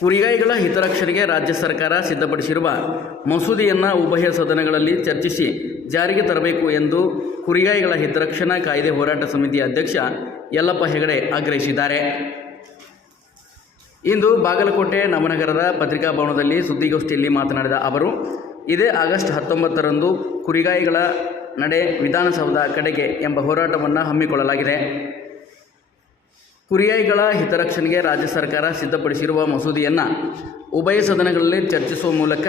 ಕುರಿಗಾಯಿಗಳ ಹಿತರಕ್ಷಣೆಗೆ ರಾಜ್ಯ ಸರ್ಕಾರ ಸಿದ್ಧಪಡಿಸಿರುವ ಮಸೂದೆಯನ್ನು ಉಭಯ ಸದನಗಳಲ್ಲಿ ಚರ್ಚಿಸಿ ಜಾರಿಗೆ ತರಬೇಕು ಎಂದು ಕುರಿಗಾಯಿಗಳ ಹಿತರಕ್ಷಣಾ ಕಾಯ್ದೆ ಹೋರಾಟ ಸಮಿತಿಯ ಅಧ್ಯಕ್ಷ ಯಲ್ಲಪ್ಪ ಹೆಗಡೆ ಆಗ್ರಹಿಸಿದ್ದಾರೆ. ಇಂದು ಬಾಗಲಕೋಟೆ ನವನಗರದ ಪತ್ರಿಕಾ ಭವನದಲ್ಲಿ ಸುದ್ದಿಗೋಷ್ಠಿಯಲ್ಲಿ ಮಾತನಾಡಿದ ಅವರು, ಇದೇ ಆಗಸ್ಟ್ ಹತ್ತೊಂಬತ್ತರಂದು ಕುರಿಗಾಯಿಗಳ ನಡೆ ವಿಧಾನಸೌಧ ಕಡೆಗೆ ಎಂಬ ಹೋರಾಟವನ್ನು ಹಮ್ಮಿಕೊಳ್ಳಲಾಗಿದೆ. ಕುರಿಗಾಯಿಗಳ ಹಿತರಕ್ಷಣೆಗೆ ರಾಜ್ಯ ಸರ್ಕಾರ ಸಿದ್ಧಪಡಿಸಿರುವ ಮಸೂದೆಯನ್ನು ಉಭಯ ಸದನಗಳಲ್ಲಿ ಚರ್ಚಿಸುವ ಮೂಲಕ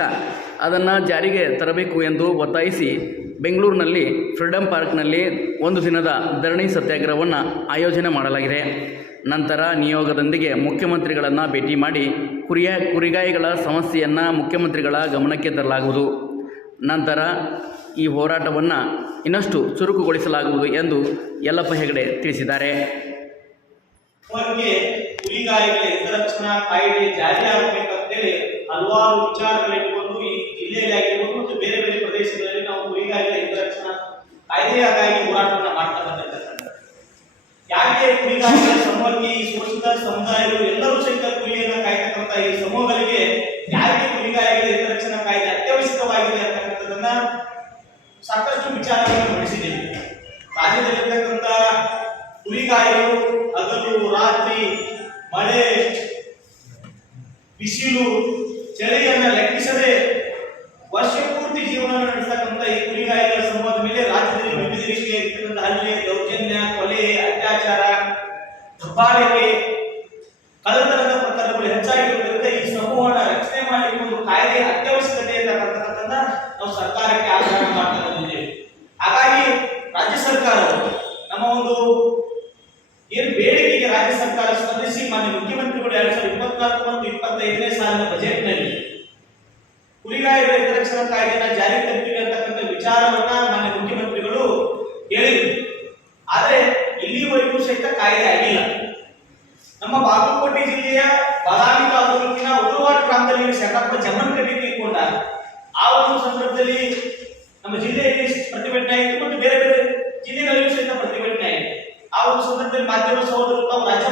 ಅದನ್ನು ಜಾರಿಗೆ ತರಬೇಕು ಎಂದು ಒತ್ತಾಯಿಸಿ ಬೆಂಗಳೂರಿನಲ್ಲಿ ಫ್ರೀಡಂ ಪಾರ್ಕ್ನಲ್ಲಿ ಒಂದು ದಿನದ ಧರಣಿ ಸತ್ಯಾಗ್ರಹವನ್ನು ಆಯೋಜನೆ ಮಾಡಲಾಗಿದೆ. ನಂತರ ನಿಯೋಗದೊಂದಿಗೆ ಮುಖ್ಯಮಂತ್ರಿಗಳನ್ನು ಭೇಟಿ ಮಾಡಿ ಕುರಿಯ, ಕುರಿಗಾಯಿಗಳ ಸಮಸ್ಯೆಯನ್ನು ಮುಖ್ಯಮಂತ್ರಿಗಳ ಗಮನಕ್ಕೆ ತರಲಾಗುವುದು. ನಂತರ ಈ ಹೋರಾಟವನ್ನು ಇನ್ನಷ್ಟು ಚುರುಕುಗೊಳಿಸಲಾಗುವುದು ಎಂದು ಯಲ್ಲಪ್ಪ ಹೆಗಡೆ ತಿಳಿಸಿದ್ದಾರೆ. ಬಗ್ಗೆ ಹುಲಿಗಾಯಿಗಳ ಹಿತರಕ್ಷಣಾ ಕಾಯ್ದೆ ಜಾರಿಯಾಗಬೇಕಂತೇಳಿ ಹಲವಾರು ವಿಚಾರಗಳಿಟ್ಕೊಂಡು ಈ ಜಿಲ್ಲೆಯಲ್ಲಿ ಆಗಿರ್ಬೋದು ಮತ್ತು ಬೇರೆ ಬೇರೆ ಪ್ರದೇಶಗಳಲ್ಲಿ ನಾವು ಹುಲಿಗಾಯಿಗಳ ಹಿತರಕ್ಷಣಾ ಕಾಯ್ದೆಯಾಗಾಗಿ ಹೋರಾಟವನ್ನು ಮಾಡ್ತಾ ಬಂದಿರ್ತಕ್ಕಂಥ ಯಾಕೆ ಹುಲಿಗಾಯಿಗಳ ಸಮೂಹಕ್ಕೆ ಈ ಶೋಷಿತ ಸಮುದಾಯಗಳು ಎಲ್ಲರೂ ಸಹಿತ ಹುಲಿಯನ್ನ ಕಾಯ್ತಕ್ಕಂಥ ಈ ಸಮೂಹಗಳಿಗೆ ಯಾಕೆ ಹುಲಿಗಾಯಿಗಳ ಹಿತರಕ್ಷಣಾ ಕಾಯ್ದೆ ಅತ್ಯವಶ್ಯಕವಾಗಿದೆ ಅಂತಕ್ಕಂಥದ್ದನ್ನ ಸಾಕಷ್ಟು ವಿಚಾರಗಳನ್ನು ನಡೆಸಿದ್ದೇವೆ. ರಾಜ್ಯದಲ್ಲಿರ್ತಕ್ಕಂಥ ಹಗಲು ರಾತ್ರಿ, ಮಳೆ ಬಿಸಿಲು ಚಳಿಯನ್ನ ಲೆಕ್ಕಿಸದೆ ವರ್ಷ ಪೂರ್ತಿ ಜೀವನ ನಡೆಸತಕ್ಕಂಥ ಈ ಕುರಿಗಾಯಿಗಳ ಸಮೂಹದ ಮೇಲೆ ರಾಜ್ಯದಲ್ಲಿ ವಿವಿಧ ರೀತಿಯಾಗಿರ್ತಕ್ಕಂಥ ಹಲ್ಲೆ, ದೌರ್ಜನ್ಯ, ಕೊಲೆ, ಅತ್ಯಾಚಾರ ದಬ್ಬಾಳಿಕೆ ಕಳ್ಳತನದ ಪ್ರಕರಣಗಳು ಹೆಚ್ಚಾಗಿರುವುದರಿಂದ ಈ ಸಮೂಹನ ರಕ್ಷಣೆ ಮಾಡಲಿಕ್ಕೆ ಒಂದು ಕಾಯ್ದೆ ಅತ್ಯವಶ್ಯಕತೆ ಅಂತಕ್ಕಂಥದ್ದನ್ನ ನಾವು ಸರ್ಕಾರಕ್ಕೆ ಆಗ್ರಹ ಮಾಡ್ತಾ ಹಾಗಾಗಿ ರಾಜ್ಯ ಸರ್ಕಾರವು ನಮ್ಮ ಒಂದು ಏನು ಮಾನ್ಯ ಮುಖ್ಯಮಂತ್ರಿಗಳು ಎರಡ್ ಸಾವಿರದ ಇಪ್ಪತ್ನಾಲ್ಕು ಮತ್ತು ಇಪ್ಪತ್ತೈದನೇ ಸಾಲಿನ ಬಜೆಟ್ನಲ್ಲಿ ನಲ್ಲಿ ರೈತ ರಕ್ಷಣಾ ಜಾರಿ ತರ್ತೀವಿ ಅಂತಕ್ಕಂಥ ವಿಚಾರವನ್ನ ಮಾನ್ಯ ಮುಖ್ಯಮಂತ್ರಿಗಳು ಹೇಳಿದರು. ಆದರೆ ಇಲ್ಲಿವರೆಗೂ ಸಹಿತ ಕಾಯ್ದೆ ಆಗಿಲ್ಲ. ನಮ್ಮ ಬಾಗಲಕೋಟೆ ಜಿಲ್ಲೆಯ ಬದಾಮಿ ತಾಲೂಕಿನ ಉರುವಾಡ್ ಪ್ರಾಂತದಲ್ಲಿ ಶರಣಪ್ಪ ಜಮನ್ ಕಟ್ಟಿ ಆ ಒಂದು ಸಂದರ್ಭದಲ್ಲಿ ನಮ್ಮ ಜಿಲ್ಲೆಯಲ್ಲಿ ಪ್ರತಿಭಟನೆ ಆಯಿತು ಮತ್ತು ಬೇರೆ ಬೇರೆ ಜಿಲ್ಲೆಗಳಲ್ಲಿ ಸಹಿತ ಪ್ರತಿಭಟನೆ ಆಯಿತು. ಆ ಒಂದು ಸಂದರ್ಭದಲ್ಲಿ ಮಾಧ್ಯಮ ಸಹೋದರರು ತಾವು ರಾಜ್ಯ